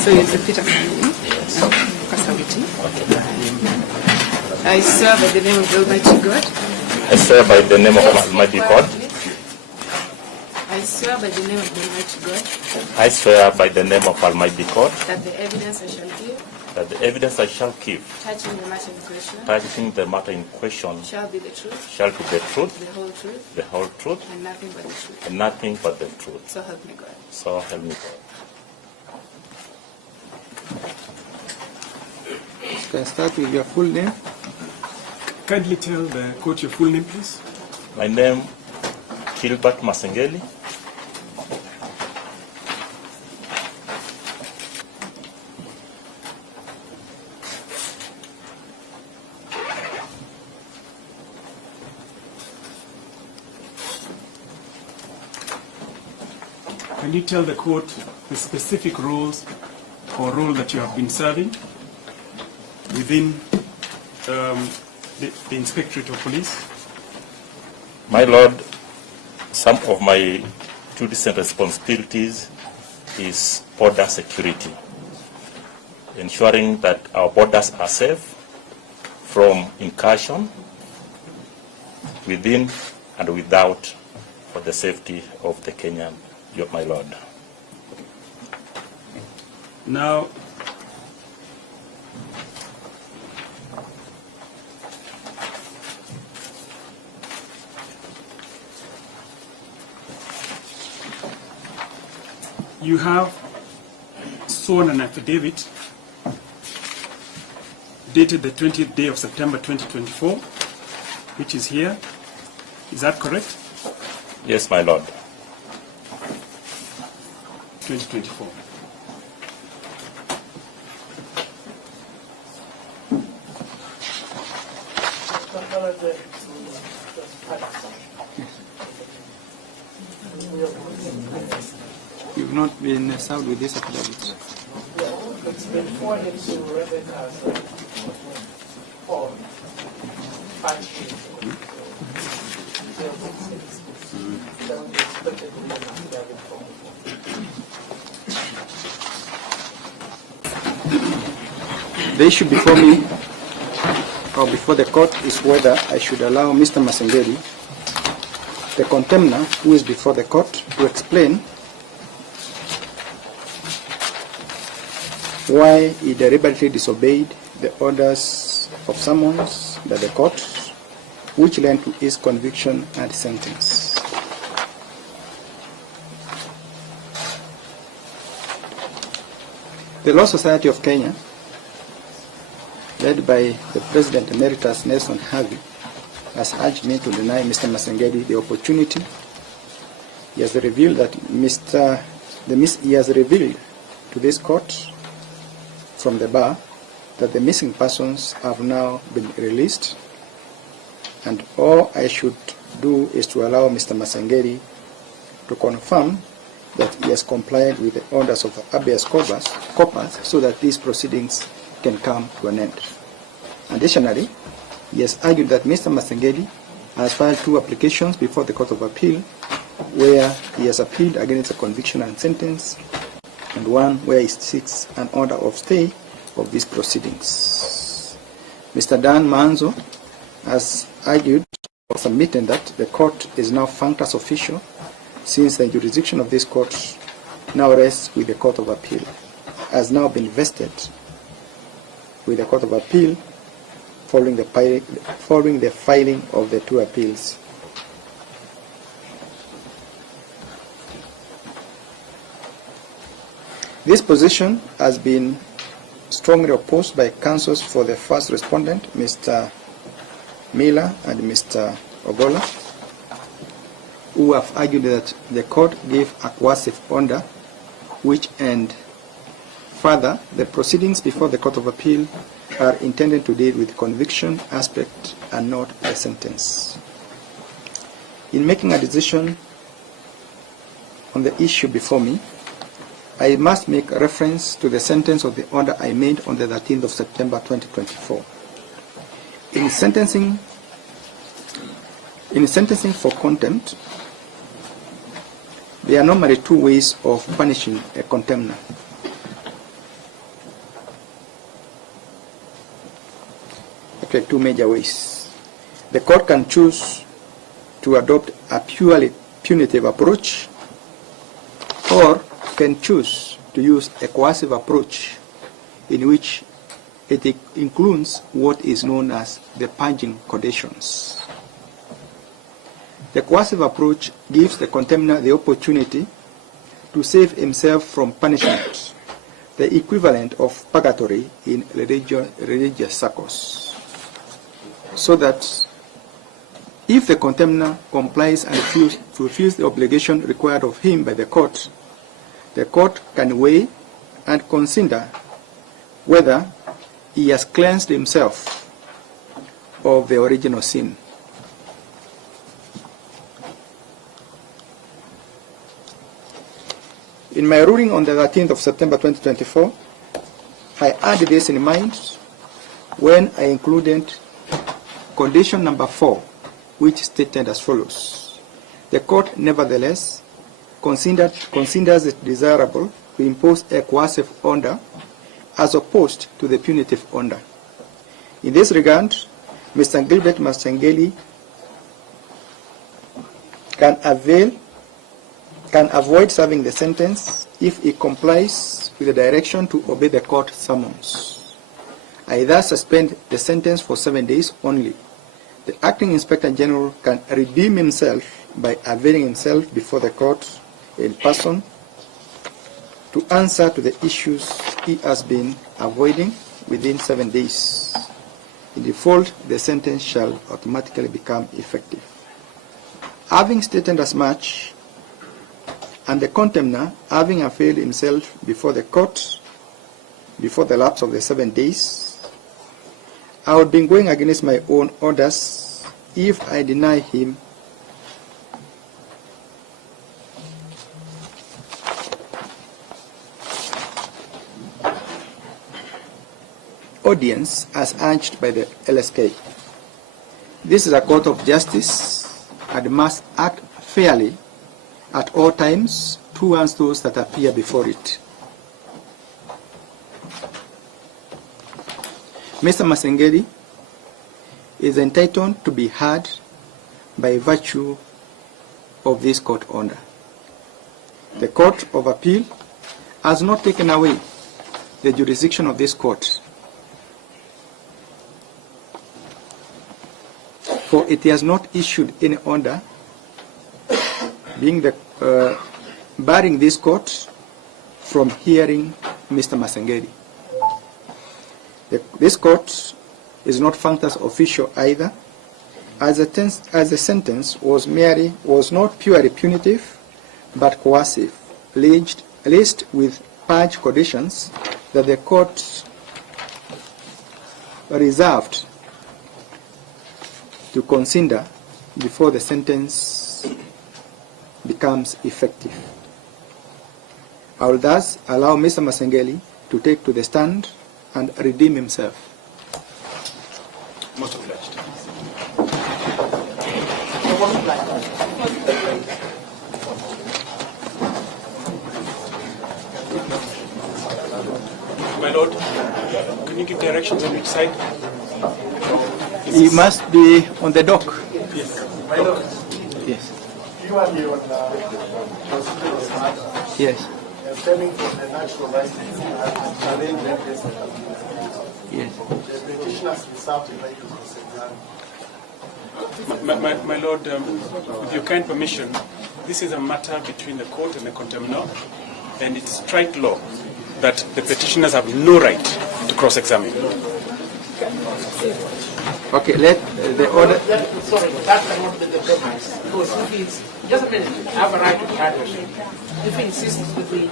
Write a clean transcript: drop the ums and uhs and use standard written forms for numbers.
So you repeat after me. I swear by the name of the Almighty God. I swear by the name of Almighty God. I swear by the name of the Almighty God. I swear by the name of Almighty God. That the evidence I shall give. That the evidence I shall give. Touching the matter in question. Touching the matter in question. Shall be the truth. Shall be the truth. The whole truth. The whole truth. And nothing but the truth. And nothing but the truth. So help me God. So help me God. Can I start with your full name? Kindly tell the court your full name, please. My name, Gilbert Masengeli. Can you tell the court the specific roles or role that you have been serving within the Inspectorate of Police? My Lord, some of my duties and responsibilities is border security, ensuring that our borders are safe from incursion within and without for the safety of the Kenyan, my Lord. Now, you have sworn an affidavit dated the 20th day of September 2024, which is here. Is that correct? Yes, my Lord. 2024. You've not been served with this affidavit. The issue before me, or before the court, is whether I should allow Mr. Masengeli, the contemner who is before the court, to explain why he deliberately disobeyed the orders of summons by the court, which led to his conviction and sentence. The Law Society of Kenya, led by the President Emeritus Nelson Havi, has urged me to deny Mr. Masengeli the opportunity. He has revealed that he has revealed to this court from the bar that the missing persons have now been released, and all I should do is to allow Mr. Masengeli to confirm that he has complied with the orders of the habeas corpus so that these proceedings can come to an end. Additionally, he has argued that Mr. Masengeli has filed 2 applications before the Court of Appeal where he has appealed against the conviction and sentence, and 1 where he seeks an order of stay of these proceedings. Mr. Dan Manzo has argued or submitted that the court is now functus official since the jurisdiction of this court now rests with the Court of Appeal, has now been vested with the Court of Appeal following the filing of the 2 appeals. This position has been strongly opposed by counsels for the first respondent, Mr. Miller and Mr. Ogola, who have argued that the court gave a coercive order, which and further, the proceedings before the Court of Appeal are intended to deal with conviction aspect and not the sentence. In making a decision on the issue before me, I must make reference to the sentence of the order I made on the 13th of September 2024. In sentencing for contempt, There are normally two ways of punishing a contemner. Okay, two major ways. The court can choose to adopt a purely punitive approach, or can choose to use a coercive approach in which it includes what is known as the purging conditions. The coercive approach gives the contemner the opportunity to save himself from punishment, the equivalent of purgatory in religious circles, so that if the contemner complies and fulfills the obligation required of him by the court can weigh and consider whether he has cleansed himself of the original sin. In my ruling on the 13th of September 2024, I had this in mind when I included condition number 4, which stated as follows. The court nevertheless considers it desirable to impose a coercive order as opposed to the punitive order. In this regard, Mr. Gilbert Masengeli can avoid serving the sentence if he complies with the direction to obey the court summons. I thus suspend the sentence for 7 days only. The acting Inspector General can redeem himself by availing himself before the court in person to answer to the issues he has been avoiding within 7 days. In default, the sentence shall automatically become effective. Having stated as much, and the contemner having availed himself before the court before the lapse of the 7 days, I would be going against my own orders if I deny him audience as urged by the LSK. This is a court of justice and must act fairly at all times towards those that appear before it. Mr. Masengeli is entitled to be heard by virtue of this court order. The Court of Appeal has not taken away the jurisdiction of this court, for it has not issued any order being barring this court from hearing Mr. Masengeli. This court is not functus official either, as the sentence was not purely punitive, but coercive, laced with purge conditions that the court reserved to consider before the sentence becomes effective. I will thus allow Mr. Masengeli to take to the stand and redeem himself. Most obliged. My lord, can you give directions on which side? He must be on the dock. Yes. My lord. Yes. You are the procedural matter. Yes. Stemming from the natural rights and challenge the case. Yes. The petitioners will serve the right to cross-examine. My lord, with your kind permission, this is a matter between the court and the contemnor, and it's strike law that the petitioners have no right to cross-examine. Okay, let the order. Sorry, that cannot be the premise. Because if it's just a minute, I have a right to charge. If he insists with the